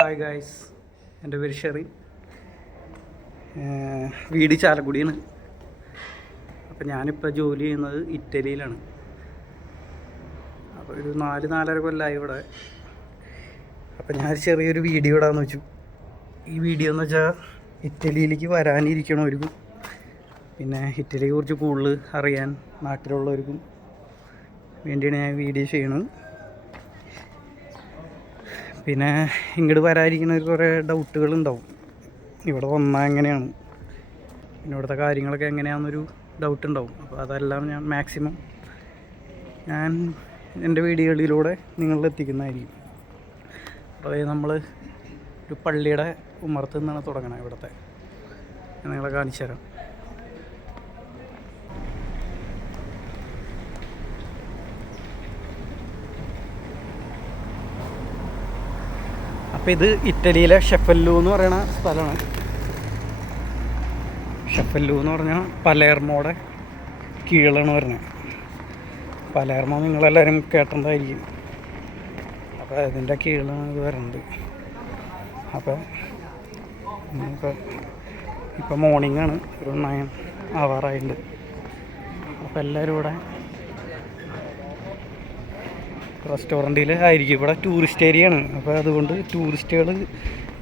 Hi guys, എൻ്റെ പേര് Sherry. വീട് ചാലക്കുടിയാണ്. അപ്പോൾ ഞാനിപ്പോൾ ജോലി ചെയ്യുന്നത് ഇറ്റലിയിലാണ്. അപ്പോൾ ഒരു 4-4.5 കൊല്ലമായി ഇവിടെ. അപ്പോൾ ഞാൻ ചെറിയൊരു വീഡിയോ ഇടാമെന്ന് വെച്ചു. ഈ വീഡിയോ എന്ന് വെച്ചാൽ ഇറ്റലിയിലേക്ക് വരാനിരിക്കണവർക്കും പിന്നെ ഇറ്റലിയെ കുറിച്ച് കൂടുതൽ അറിയാൻ നാട്ടിലുള്ളവർക്കും വേണ്ടിയാണ് ഞാൻ വീഡിയോ ചെയ്യണത്. പിന്നെ ഇങ്ങോട്ട് വരാതിരിക്കുന്നവർ കുറേ ഡൗട്ടുകളുണ്ടാവും. ഇവിടെ വന്നാൽ എങ്ങനെയാണ്, പിന്നെ ഇവിടുത്തെ കാര്യങ്ങളൊക്കെ എങ്ങനെയാണെന്നൊരു ഡൗട്ട് ഉണ്ടാവും. അപ്പോൾ അതെല്ലാം ഞാൻ മാക്സിമം എൻ്റെ വീഡിയോകളിലൂടെ നിങ്ങളിലെത്തിക്കുന്നതായിരിക്കും. അപ്പോൾ നമ്മൾ ഒരു പള്ളിയുടെ ഉമ്മറത്ത് നിന്നാണ് തുടങ്ങണത്. ഇവിടുത്തെ ഞാൻ നിങ്ങളെ കാണിച്ചു തരാം. അപ്പോൾ ഇത് ഇറ്റലിയിലെ ഷെഫല്ലു എന്ന് പറയുന്ന സ്ഥലമാണ്. ഷെഫല്ലു എന്ന് പറഞ്ഞാൽ പലേർമോയുടെ കീഴിലാണ് വരുന്നത്. പലേർമോ നിങ്ങളെല്ലാവരും കേട്ടതായിരിക്കും. അപ്പോൾ അതിൻ്റെ കീഴിലാണ് ഇത് വരുന്നത്. അപ്പോൾ ഇപ്പോൾ മോർണിംഗ് ആണ്, ഒരു 9 ആവാറായിട്ടുണ്ട്. അപ്പോൾ എല്ലാവരും ഇവിടെ റെസ്റ്റോറൻറ്റിൽ ആയിരിക്കും. ഇവിടെ ടൂറിസ്റ്റ് ഏരിയ ആണ്. അപ്പോൾ അതുകൊണ്ട് ടൂറിസ്റ്റുകൾ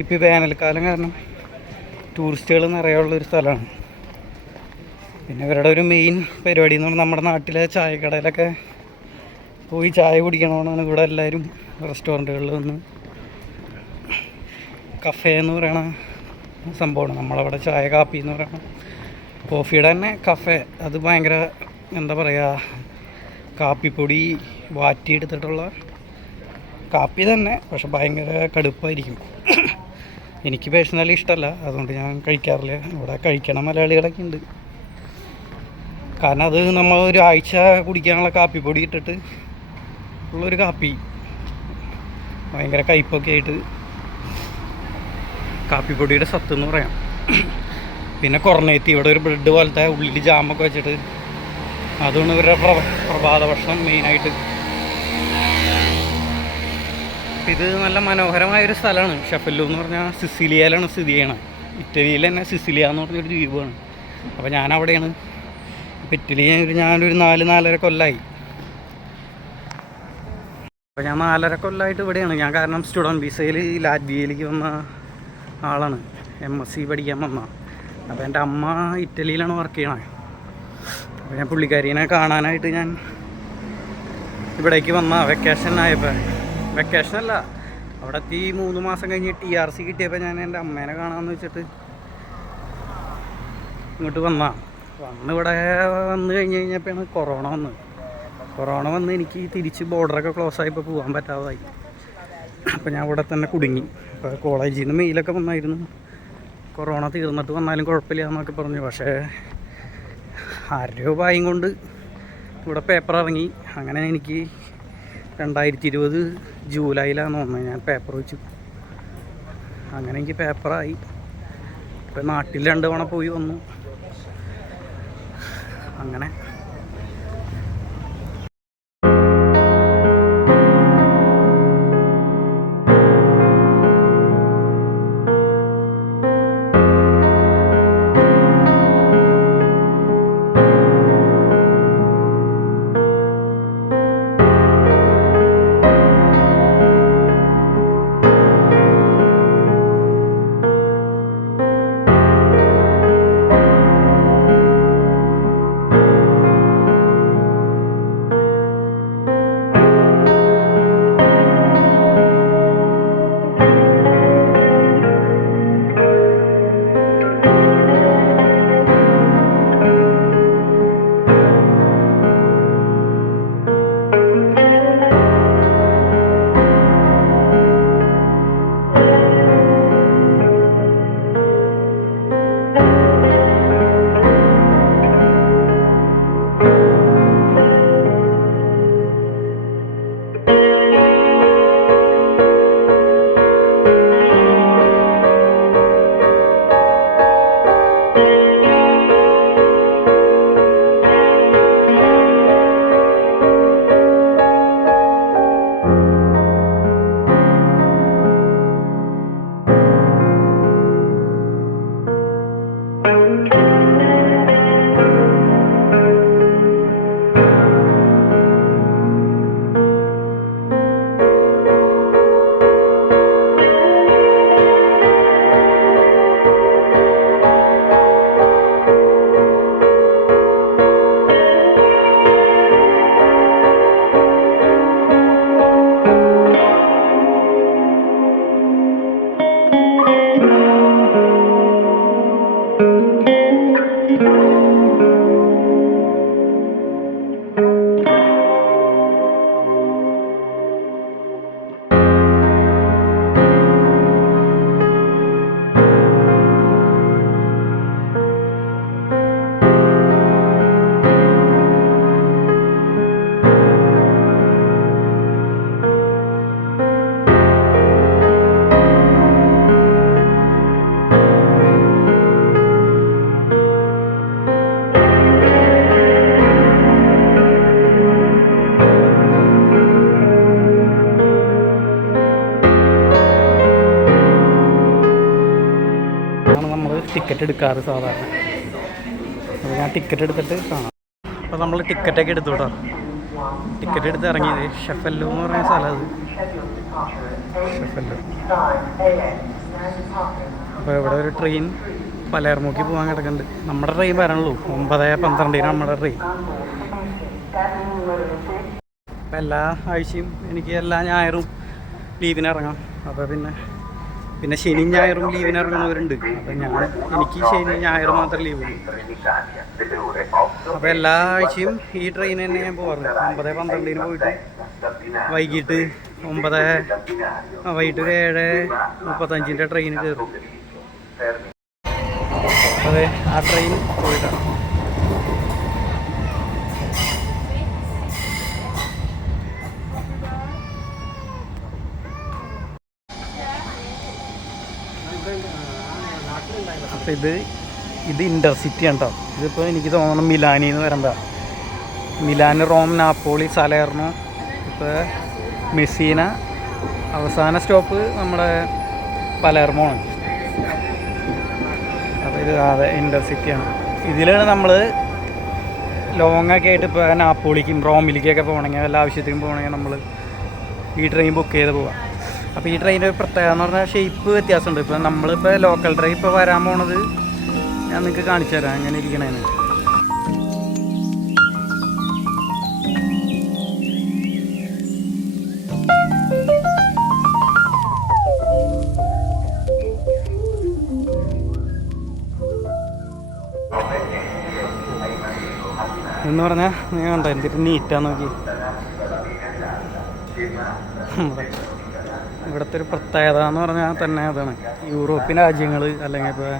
ഇപ്പോൾ വേനൽക്കാലം കാരണം ടൂറിസ്റ്റുകൾ നിറയുള്ളൊരു സ്ഥലമാണ്. പിന്നെ ഇവരുടെ ഒരു മെയിൻ പരിപാടി എന്ന് പറഞ്ഞാൽ നമ്മുടെ നാട്ടിലെ ചായക്കടയിലൊക്കെ പോയി ചായ കുടിക്കണമെന്നാണ് ഇവിടെ എല്ലാവരും റെസ്റ്റോറൻറ്റുകളിൽ വന്ന് കഫേ എന്ന് പറയണ സംഭവമാണ്. നമ്മളവിടെ ചായ കാപ്പി എന്ന് പറയണം, കോഫിയുടെ തന്നെ കഫേ. അത് ഭയങ്കര എന്താ പറയുക, കാപ്പിപ്പൊടി വാറ്റിയെടുത്തിട്ടുള്ള കാപ്പി തന്നെ, പക്ഷെ ഭയങ്കര കടുപ്പായിരിക്കും. എനിക്ക് പേഴ്സണലി ഇഷ്ടമല്ല, അതുകൊണ്ട് ഞാൻ കഴിക്കാറില്ല. ഇവിടെ കഴിക്കണ മലയാളികളൊക്കെ ഉണ്ട്. കാരണം അത് നമ്മൾ ഒരാഴ്ച കുടിക്കാനുള്ള കാപ്പിപ്പൊടി ഇട്ടിട്ട് ഉള്ളൊരു കാപ്പി, ഭയങ്കര കയ്പൊക്കെ ആയിട്ട്, കാപ്പിപ്പൊടിയുടെ സത്ത് എന്ന് പറയാം. പിന്നെ കൊറനേത്തി, ഇവിടെ ഒരു ബ്രെഡ് പോലത്തെ ഉള്ളിൽ ജാമൊക്കെ വെച്ചിട്ട്, അതുകൊണ്ട് ഇവരുടെ പ്രഭാത ഭക്ഷണം മെയിനായിട്ട്. ഇത് നല്ല മനോഹരമായൊരു സ്ഥലമാണ്. ഷെഫല്ലു എന്ന് പറഞ്ഞാൽ സിസിലിയയിലാണ് സ്ഥിതി ചെയ്യണത്. ഇറ്റലിയിൽ തന്നെ സിസിലിയ എന്ന് പറഞ്ഞൊരു ദ്വീപമാണ്. അപ്പോൾ ഞാനവിടെയാണ്. ഇപ്പോൾ ഇറ്റലിയിൽ ഞാനൊരു 4-4.5 കൊല്ലമായി. അപ്പോൾ ഞാൻ 4.5 കൊല്ലമായിട്ട് ഇവിടെയാണ്. ഞാൻ കാരണം സ്റ്റുഡൻറ്റ് വിസയിൽ ലാറ്റ്വിയയിലേക്ക് വന്ന ആളാണ്, MSc പഠിക്കാൻ വന്ന. അപ്പോൾ എൻ്റെ അമ്മ ഇറ്റലിയിലാണ് വർക്ക് ചെയ്യണത്. അപ്പോൾ ഞാൻ പുള്ളിക്കാരിനെ കാണാനായിട്ട് ഞാൻ ഇവിടേക്ക് വന്ന വെക്കേഷനല്ല, അവിടെ എത്തി 3 മാസം കഴിഞ്ഞ് TRC കിട്ടിയപ്പോൾ ഞാൻ എൻ്റെ അമ്മേനെ കാണാമെന്ന് വെച്ചിട്ട് ഇങ്ങോട്ട് ഇവിടെ വന്നു കഴിഞ്ഞപ്പോഴാണ് കൊറോണ വന്ന് എനിക്ക് തിരിച്ച് ബോർഡറൊക്കെ ക്ലോസ് ആയപ്പോൾ പോകാൻ പറ്റാതായി. അപ്പോൾ ഞാൻ ഇവിടെ തന്നെ കുടുങ്ങി. അപ്പോൾ കോളേജിൽ നിന്ന് മെയിലൊക്കെ വന്നായിരുന്നു, കൊറോണ തീർന്നിട്ട് വന്നാലും കുഴപ്പമില്ല എന്നൊക്കെ പറഞ്ഞു. പക്ഷേ ആരുടെയോ ഭാഗ്യം കൊണ്ട് ഇവിടെ പേപ്പർ ഇറങ്ങി. അങ്ങനെ എനിക്ക് 2020 ജൂലൈയിലാണ് തോന്നുന്നത് ഞാൻ പേപ്പർ വെച്ചു. അങ്ങനെ എനിക്ക് പേപ്പറായി. ഇപ്പോൾ നാട്ടിൽ 2 തവണ പോയി വന്നു. അങ്ങനെ ടിക്കറ്റ് എടുക്കാറ് സാധാരണ. അപ്പോൾ ഞാൻ ടിക്കറ്റ് എടുത്തിട്ട് കാണാം. അപ്പോൾ നമ്മൾ ടിക്കറ്റൊക്കെ എടുത്തു കേട്ടോ. ടിക്കറ്റ് എടുത്ത് ഇറങ്ങിയത് ഷെഫല്ലു എന്ന് പറയുന്ന സ്ഥലം. അത് ഷെഫല്ലു. അപ്പോൾ ഇവിടെ ഒരു ട്രെയിൻ പലേർമോക്ക് പോകാൻ കിടക്കുന്നുണ്ട്. നമ്മുടെ ട്രെയിൻ വരണുള്ളൂ 9:12 നമ്മുടെ ട്രെയിൻ. അപ്പം എല്ലാ ആഴ്ചയും എനിക്ക് എല്ലാ ഞായറും ലീവിന് ഇറങ്ങാം. അപ്പോൾ പിന്നെ ശനി ഞായറും ലീവിന് ഇറങ്ങുന്നവരുണ്ട്. അപ്പം എനിക്ക് ശനി ഞായർ മാത്രമേ ലീവ് ഉള്ളൂ. അപ്പോൾ എല്ലാ ആഴ്ചയും ഈ ട്രെയിൻ തന്നെ ഞാൻ പോകാറുണ്ട്. 9:12 പോയിട്ട് വൈകിട്ട് 7:35 ട്രെയിൻ കയറും. അതെ, ആ ട്രെയിൻ പോയിട്ടാണ്. അപ്പം ഇത് ഇൻ്റർസിറ്റിയാണ് കേട്ടോ. ഇതിപ്പോൾ എനിക്ക് തോന്നുന്നു മിലാനിൽ നിന്ന് വരേണ്ടതാണ്. മിലാൻ, റോം, നാപ്പോളി, സാലേർണോ, ഇപ്പോൾ മെസ്സീന, അവസാന സ്റ്റോപ്പ് നമ്മുടെ പലേർമോ ആണ്. അപ്പോൾ ഇത് അതെ ഇൻ്റർസിറ്റിയാണ്. ഇതിലാണ് നമ്മൾ ലോങ്ങൊക്കെ ആയിട്ട് ഇപ്പോൾ നാപ്പോളിക്കും റോമിലേക്കൊക്കെ പോകണമെങ്കിൽ എല്ലാ ആവശ്യത്തിനും പോകണമെങ്കിൽ നമ്മൾ ഈ ട്രെയിൻ ബുക്ക് ചെയ്ത് പോകാം. അപ്പോൾ ഈ ട്രെയിനിൻ്റെ ഒരു പ്രത്യേകത എന്ന് പറഞ്ഞാൽ ഷേപ്പ് വ്യത്യാസമുണ്ട്. ഇപ്പോൾ നമ്മളിപ്പോൾ ലോക്കൽ ട്രെയിൻ ഇപ്പോൾ വരാൻ പോണത് ഞാൻ നിങ്ങൾക്ക് കാണിച്ചു തരാം എങ്ങനെ ഇരിക്കണേന്ന്. എന്ന് പറഞ്ഞാൽ ഞാൻ കണ്ടോ എന്തിട്ട് നീറ്റാന്ന് നോക്കി. ഇവിടുത്തെ ഒരു പ്രത്യേകത എന്ന് പറഞ്ഞാൽ തന്നെ അതാണ്. യൂറോപ്യൻ രാജ്യങ്ങൾ അല്ലെങ്കിൽ ഇപ്പോൾ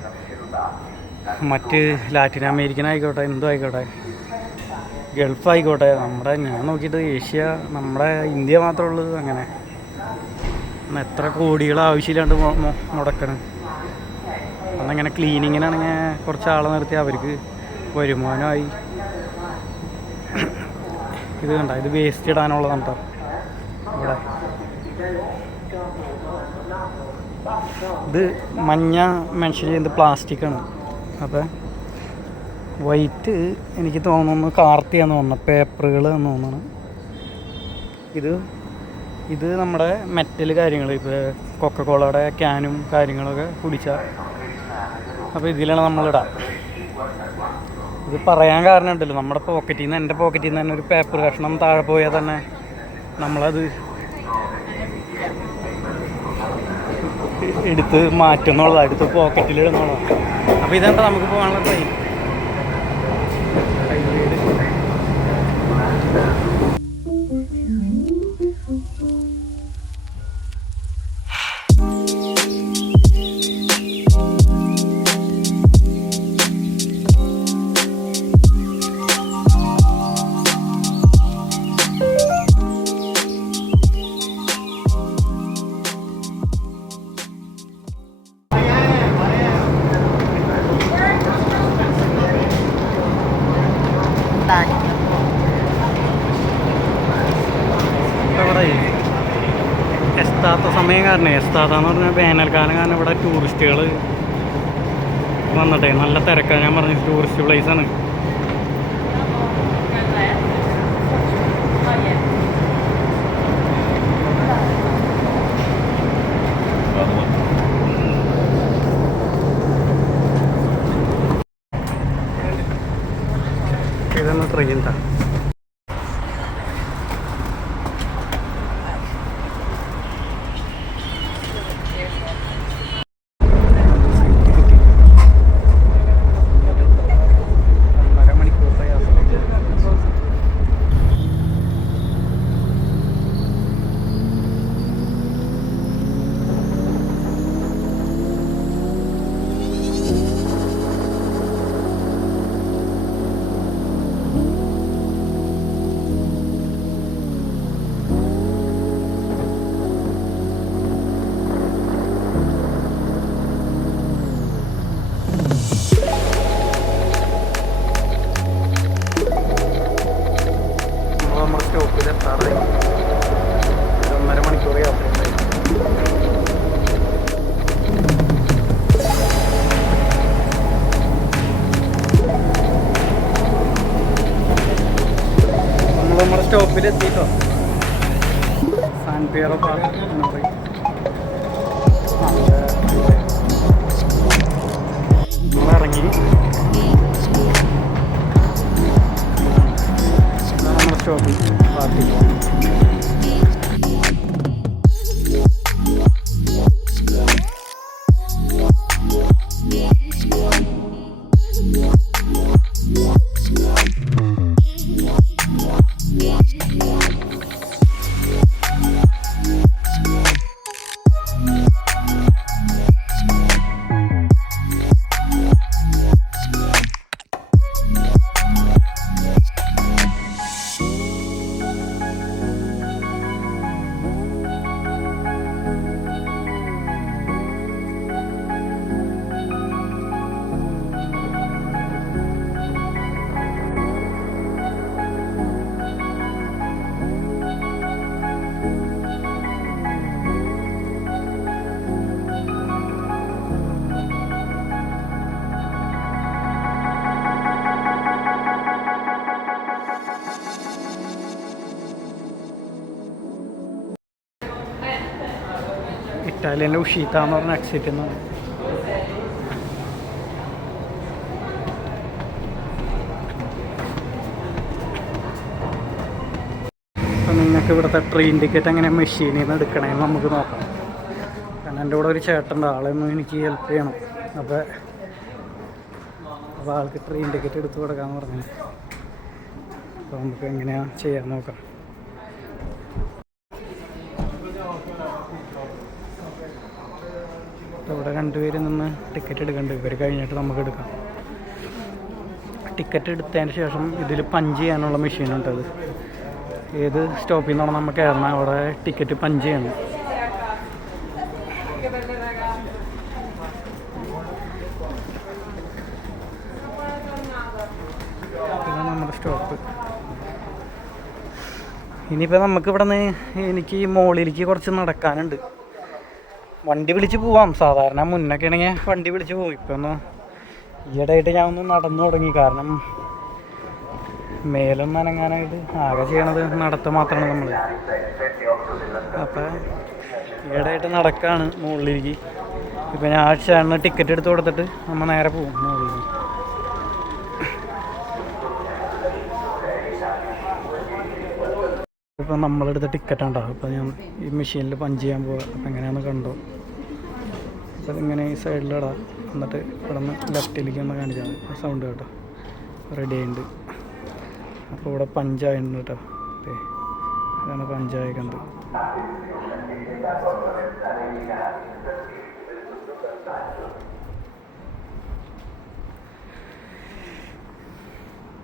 മറ്റ് ലാറ്റിൻ അമേരിക്കൻ ആയിക്കോട്ടെ, എന്തോ ആയിക്കോട്ടെ, ഗൾഫ് ആയിക്കോട്ടെ, ഞാൻ നോക്കിയിട്ട് ഏഷ്യ, നമ്മുടെ ഇന്ത്യ മാത്രമേ ഉള്ളൂ അങ്ങനെ. എത്ര കോടികൾ ആവശ്യമില്ലാണ്ട് മുടക്കണം. അന്നങ്ങനെ ക്ലീനിങ്ങിനാണെങ്കിൽ കുറച്ച് ആളെ നിർത്തി അവർക്ക് വരുമാനമായി. ഇത് കണ്ട, ഇത് വേസ്റ്റ് ഇടാനുള്ളതാണ് കേട്ടോ ഇവിടെ. ഇത് മഞ്ഞ മെൻഷൻ ചെയ്യുന്നത് പ്ലാസ്റ്റിക്കാണ്. അപ്പോൾ വൈറ്റ് എനിക്ക് തോന്നുന്നു കാർത്തിയാന്ന് തോന്നുന്നു, പേപ്പറുകൾ എന്ന് തോന്നുന്നു. ഇത് നമ്മുടെ മെറ്റൽ കാര്യങ്ങൾ, ഇപ്പോൾ കൊക്കക്കോളയുടെ ക്യാനും കാര്യങ്ങളൊക്കെ കുടിച്ചാൽ അപ്പോൾ ഇതിലാണ് നമ്മളിടാം. ഇത് പറയാൻ കാരണം ഉണ്ടല്ലോ, നമ്മുടെ പോക്കറ്റിൽ നിന്ന്, എൻ്റെ പോക്കറ്റിൽ നിന്ന് തന്നെ ഒരു പേപ്പർ കഷ്ണം താഴെ പോയാൽ തന്നെ നമ്മളത് എടുത്ത് മാറ്റുന്നുള്ളതാണ്, എടുത്ത് പോക്കറ്റിലിടുന്നുള്ളതാണ്. അപ്പോൾ ഇതെന്താ നമുക്ക് പോകാനുള്ള ട്രെയിൻ. എസ്താത്ത സമയം കാരണം, എസ്താത്താന്ന് പറഞ്ഞാൽ വേനൽക്കാലം കാരണം ഇവിടെ ടൂറിസ്റ്റുകൾ വന്നിട്ടേ നല്ല തിരക്കാണ്. ഞാൻ പറഞ്ഞ ടൂറിസ്റ്റ് പ്ലേസാണ്. ഇതാണ് ട്രെയിൻ. സ്റ്റോപ്പിലെത്തിയിട്ടോ. സാൻ പിയറോ പാർക്ക് എന്ന് പറയും. നമ്മളിറങ്ങി. നമ്മുടെ സ്റ്റോപ്പിൽ പാർട്ടി. ഇറ്റാലിയനിലെ ഉഷീത്ത എന്ന് പറഞ്ഞ എക്സിറ്റ് എന്ന് പറയും. അപ്പം നിങ്ങൾക്ക് ഇവിടുത്തെ ട്രെയിൻ ടിക്കറ്റ് എങ്ങനെ മെഷീനിൽ നിന്ന് എടുക്കണമെന്ന് നമുക്ക് നോക്കാം. കാരണം എൻ്റെ കൂടെ ഒരു ചേട്ടൻ്റെ ആളെയൊന്നും എനിക്ക് ഹെൽപ്പ് ചെയ്യണം. അപ്പോൾ ആൾക്ക് ട്രെയിൻ ടിക്കറ്റ് എടുത്ത് കൊടുക്കാമെന്ന് പറഞ്ഞു. അപ്പോൾ നമുക്ക് എങ്ങനെയാണ് ചെയ്യാൻ നോക്കാം. ഇവിടെ രണ്ടുപേരിൽ നിന്ന് ടിക്കറ്റ് എടുക്കേണ്ടത്. ഇവർ കഴിഞ്ഞിട്ട് നമുക്ക് എടുക്കാം. ടിക്കറ്റ് എടുത്തതിന് ശേഷം ഇതിൽ പഞ്ച് ചെയ്യാനുള്ള മെഷീനുണ്ട്. അത് ഏത് സ്റ്റോപ്പിൽ നിന്നാണ് നമ്മൾ കയറണം അവിടെ ടിക്കറ്റ് പഞ്ച് ചെയ്യണം. ഇതാണ് നമ്മുടെ സ്റ്റോപ്പ്. ഇനിയിപ്പോൾ നമുക്ക് ഇവിടെ നിന്ന് എനിക്ക് മുകളിലേക്ക് കുറച്ച് നടക്കാനുണ്ട്. വണ്ടി വിളിച്ച് പോവാം. സാധാരണ മുന്നൊക്കെ ആണെങ്കിൽ വണ്ടി വിളിച്ച് പോകും. ഇപ്പം ഒന്ന് ഈയിടെയായിട്ട് ഞാൻ ഒന്ന് നടന്നു തുടങ്ങി. കാരണം മേലൊന്നും അനങ്ങാനായിട്ട് ആകെ ചെയ്യണത് നടത്തം മാത്രമാണ് നമ്മൾ. അപ്പം ഈയിടെയായിട്ട് നടക്കാണ് മുകളിലേക്ക്. ഇപ്പം ഞാൻ ചേട്ടന് ടിക്കറ്റ് എടുത്ത് കൊടുത്തിട്ട് നമ്മൾ നേരെ പോകും മുകളിലേക്ക്. ഇപ്പം നമ്മളെടുത്ത ടിക്കറ്റ് ഉണ്ടാവും. ഇപ്പം ഞാൻ ഈ മെഷീനിൽ പഞ്ച് ചെയ്യാൻ പോവാം. അപ്പം എങ്ങനെയാണെന്ന് കണ്ടോ. അപ്പം ഇങ്ങനെ ഈ സൈഡിലിടാം. എന്നിട്ട് ഇവിടെ നിന്ന് ലെഫ്റ്റിലേക്ക് ഒന്ന് കാണിച്ചാൽ മതി. സൗണ്ട് കേട്ടോ റെഡി ആയിട്ടുണ്ട്. അപ്പോൾ ഇവിടെ പഞ്ചായിട്ടുണ്ട് കേട്ടോ. ഇതാണ് പഞ്ചായക്കുന്നത്.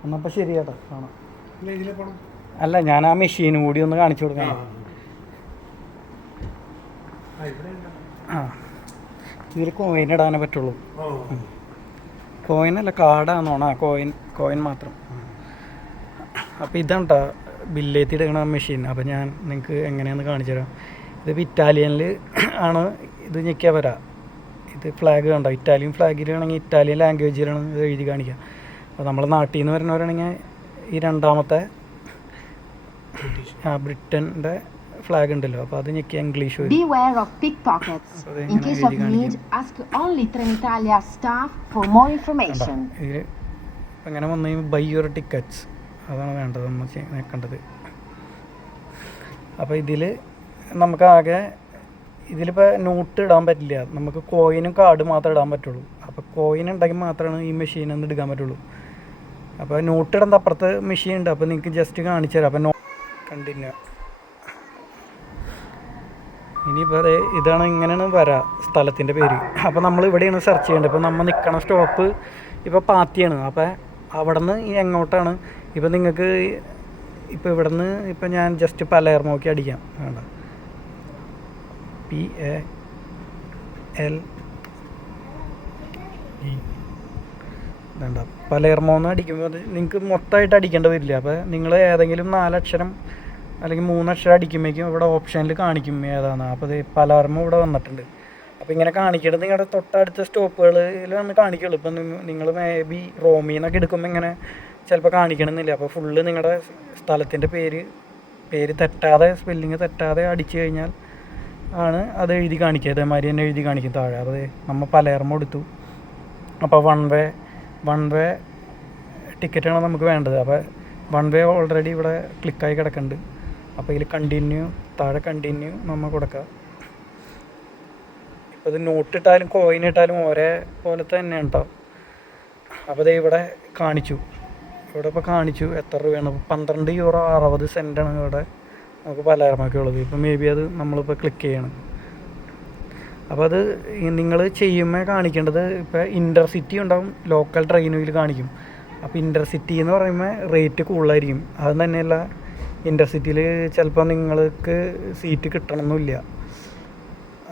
എന്നപ്പോൾ ശരി കേട്ടോ കാണാം. അല്ല ഞാൻ ആ മെഷീനും കൂടി ഒന്ന് കാണിച്ചു കൊടുക്കാം. ആ ഇതിൽ കോയിൻ ഇടാനേ പറ്റുള്ളൂ. കോയിനല്ല കാർഡാന്നോണ. കോയിൻ മാത്രം. അപ്പോൾ ഇതാണ് കേട്ടോ ബില്ലേത്തി എടുക്കണ മെഷീൻ. അപ്പോൾ ഞാൻ നിങ്ങൾക്ക് എങ്ങനെയാണെന്ന് കാണിച്ചു തരാം. ഇതിപ്പോൾ ഇറ്റാലിയനിൽ ആണ് ഇത് ഞെക്കിയാൽ വരാം. ഇത് ഫ്ലാഗ് കണ്ടോ. ഇറ്റാലിയൻ ഫ്ലാഗിലാണെങ്കിൽ ഇറ്റാലിയൻ ലാംഗ്വേജിലാണ് ഇത് എഴുതി കാണിക്കുക. അപ്പോൾ നമ്മളെ നാട്ടിൽ നിന്ന് വരുന്നവരാണെങ്കിൽ ഈ രണ്ടാമത്തെ ബ്രിട്ടൻ്റെ ഫ്ലാഗ് ഉണ്ടല്ലോ. അപ്പോൾ അത് ഞെക്കി ഇംഗ്ലീഷ് വരും. Beware of pickpockets. In case of need, ask only Trenitalia staff for more information. ഇതിൽ അങ്ങനെ വന്നു കഴിയുമ്പോൾ ബൈ യുവർ ടിക്കറ്റ്സ് അതാണ് വേണ്ടത് നമ്മൾ നോക്കേണ്ടത്. അപ്പോൾ ഇതിൽ നമുക്കാകെ ഇതിലിപ്പോൾ നോട്ട് ഇടാൻ പറ്റില്ല. നമുക്ക് കോയിനും കാർഡ് മാത്രമേ ഇടാൻ പറ്റുള്ളൂ. അപ്പോൾ കോയിൻ ഉണ്ടെങ്കിൽ മാത്രമാണ് ഈ മെഷീനിൽ നിന്ന് എടുക്കാൻ പറ്റുള്ളൂ. അപ്പോൾ നോട്ട് ഇടുന്ന അപ്പുറത്ത് മെഷീൻ ഉണ്ട്. അപ്പോൾ നിങ്ങൾക്ക് ജസ്റ്റ് കാണിച്ചു തരാം. അപ്പോൾ കണ്ടിന്യൂ. ഇനിയിപ്പോൾ ഇതാണ് ഇങ്ങനെയാണ് വരാം സ്ഥലത്തിൻ്റെ പേര്. അപ്പോൾ നമ്മൾ ഇവിടെയാണ് സെർച്ച് ചെയ്യേണ്ടത്. ഇപ്പോൾ നമ്മൾ നിൽക്കണ സ്റ്റോപ്പ് ഇപ്പോൾ പാത്തിയാണ്. അപ്പോൾ അവിടെ നിന്ന് എങ്ങോട്ടാണ് ഇപ്പോൾ നിങ്ങൾക്ക് ഇപ്പോൾ ഇവിടെ നിന്ന് ഇപ്പോൾ ഞാൻ ജസ്റ്റ് പലേർമോക്കി അടിക്കാം. വേണ്ട PALE വേണ്ട പലേർമോന്ന് അടിക്കുമ്പോൾ നിങ്ങൾക്ക് മൊത്തമായിട്ട് അടിക്കേണ്ടി വരില്ല. അപ്പോൾ നിങ്ങൾ ഏതെങ്കിലും 4 അക്ഷരം അല്ലെങ്കിൽ 3 അക്ഷരം അടിക്കുമ്പോഴേക്കും ഇവിടെ ഓപ്ഷനിൽ കാണിക്കും ഏതാണ്. അപ്പോൾ ഇത് പലേർമോ ഇവിടെ വന്നിട്ടുണ്ട്. അപ്പോൾ ഇങ്ങനെ കാണിക്കേണ്ടത് നിങ്ങളുടെ തൊട്ടടുത്ത സ്റ്റോപ്പുകളിൽ വന്ന് കാണിക്കുള്ളൂ. ഇപ്പം നിങ്ങൾ മേ ബി റോമിൽ നിന്നൊക്കെ എടുക്കുമ്പോൾ ഇങ്ങനെ ചിലപ്പോൾ കാണിക്കണമെന്നില്ല. അപ്പോൾ ഫുള്ള് നിങ്ങളുടെ സ്ഥലത്തിൻ്റെ പേര് പേര് തെറ്റാതെ സ്പെല്ലിങ് തെറ്റാതെ അടിച്ചു കഴിഞ്ഞാൽ ആണ് അത് എഴുതി കാണിക്കുക. ഇതേമാതിരി തന്നെ എഴുതി കാണിക്കും താഴെ. അത് നമ്മൾ പലേർമ എടുത്തു. അപ്പോൾ വൺ വേ ടിക്കറ്റാണ് നമുക്ക് വേണ്ടത്. അപ്പോൾ വൺ വേ ഓൾറെഡി ഇവിടെ ക്ലിക്കായി കിടക്കുന്നുണ്ട്. അപ്പോൾ ഇതിൽ കണ്ടിന്യൂ, താഴെ കണ്ടിന്യൂ നമ്മൾ കൊടുക്കുക. ഇപ്പോൾ ഇത് നോട്ട് ഇട്ടാലും കോയിൻ ഇട്ടാലും ഒരേ പോലത്തെ തന്നെയാണ് കേട്ടോ. അപ്പോൾ ഇത് ഇവിടെ കാണിച്ചു, ഇപ്പോൾ കാണിച്ചു എത്ര രൂപയാണ്. 12 യൂറോ 60 സെൻറ്റാണ് ഇവിടെ നമുക്ക് പലേർമൊക്കെ ഉള്ളത്. ഇപ്പോൾ മേ ബി അത് നമ്മളിപ്പോൾ ക്ലിക്ക് ചെയ്യണം. അപ്പോൾ അത് നിങ്ങൾ ചെയ്യുമ്പോൾ കാണിക്കേണ്ടത് ഇപ്പോൾ ഇൻ്റർസിറ്റി ഉണ്ടാവും, ലോക്കൽ ട്രെയിനിൽ കാണിക്കും. അപ്പോൾ ഇൻ്റർസിറ്റി എന്ന് പറയുമ്പോൾ റേറ്റ് കൂടുതലായിരിക്കും. അത് തന്നെയല്ല, ഇൻ്റർസിറ്റിയിൽ ചിലപ്പോൾ നിങ്ങൾക്ക് സീറ്റ് കിട്ടണമെന്നില്ല.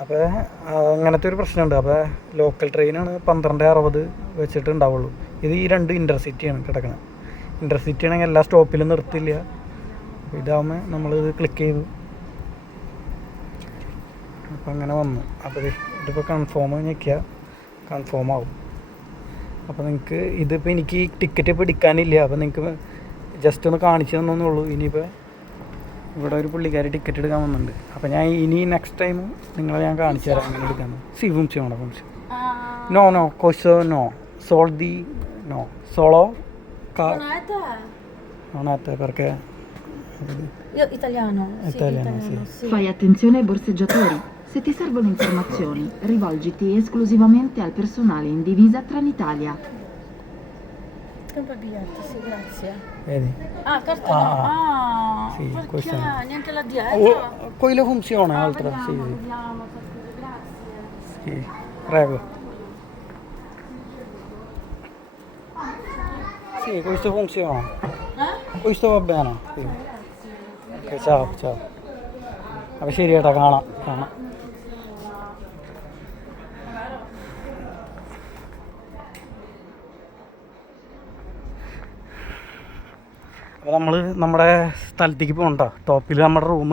അപ്പോൾ അങ്ങനത്തെ ഒരു പ്രശ്നമുണ്ട്. അപ്പോൾ ലോക്കൽ ട്രെയിനാണ് 12.60 വെച്ചിട്ട് ഉണ്ടാവുള്ളൂ. ഇത് ഈ 2 ഇൻ്റർസിറ്റിയാണ് കിടക്കുന്നത്. ഇൻ്റർസിറ്റി ആണെങ്കിൽ എല്ലാ സ്റ്റോപ്പിലും നിർത്തില്ല. അപ്പോൾ ഇതാകുമ്പോൾ നമ്മളിത് ക്ലിക്ക് ചെയ്തു. അപ്പോൾ അങ്ങനെ വന്നു. അപ്പോൾ ഇതിപ്പോൾ കൺഫേം ഞെക്കിയാൽ കൺഫേം ആവും. അപ്പോൾ നിങ്ങൾക്ക് ഇതിപ്പോൾ എനിക്ക് ടിക്കറ്റ് ഇപ്പോൾ എടുക്കാനില്ല. അപ്പോൾ നിങ്ങൾക്ക് ജസ്റ്റ് ഒന്ന് കാണിച്ചു തന്നേ ഉള്ളൂ. ഇനിയിപ്പോൾ ഇവിടെ ഒരു പുള്ളിക്കാരി ടിക്കറ്റ് എടുക്കാൻ വന്നിട്ടുണ്ട്. അപ്പോൾ ഞാൻ ഇനി നെക്സ്റ്റ് ടൈം നിങ്ങളെ ഞാൻ കാണിച്ചു തരാം എങ്ങനെ എടുക്കാമെന്ന്. ഫംഗ്ഷൻ നോ കോഴ്സ് നോ സോൾദി നോ സോളോ non è te perché Io italiano. Italiano, sì. Fai attenzione ai borseggiatori. Se ti servono informazioni, rivolgiti esclusivamente al personale in divisa Trenitalia. Compra il biglietto, sì, grazie. vedi Carta no. sì, Perché questa no. neanche la dieta? quello funziona altra sì, sì. Vediamo, grazie. Sì, prego. Sì, questo funziona. Questo va bene. Sì. Ok, ciao. അപ്പോൾ ശരി ചേട്ടാ, കാണാം. അപ്പോൾ നമ്മൾ നമ്മുടെ സ്ഥലത്തേക്ക് പോകണ്ട. ടോപ്പിൽ നമ്മുടെ റൂം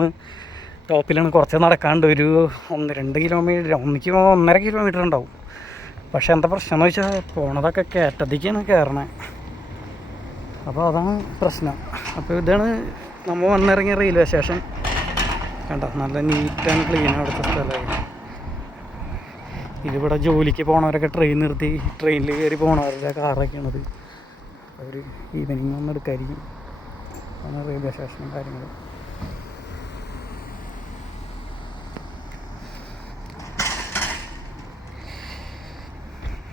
ടോപ്പിലാണ്. കുറച്ച് നടക്കാണ്ട് ഒരു 1-2 കിലോമീറ്റർ, 1.5 കിലോമീറ്റർ ഉണ്ടാവും. പക്ഷേ എന്താ പ്രശ്നം എന്ന് വെച്ചാൽ പോണതൊക്കെ കയറ്റത്തേക്കാണ് കയറണേ. അപ്പോൾ അതാണ് പ്രശ്നം. അപ്പോൾ ഇതാണ് നമ്മൾ വന്നിറങ്ങിയ റെയിൽവേ സ്റ്റേഷൻ. കണ്ട, നല്ല നീറ്റ് ആൻഡ് ക്ലീൻ അവിടുത്തെ സ്ഥലമായി. ഇതിവിടെ ജോലിക്ക് പോണവരൊക്കെ ട്രെയിൻ നിർത്തി ട്രെയിനിൽ കയറി പോണവരുടെ കാറൊക്കെയാണത്. അവർ ഈവനിങ് വന്ന് എടുക്കായിരിക്കും. ആണ് റെയിൽവേ സ്റ്റേഷനും കാര്യങ്ങളും.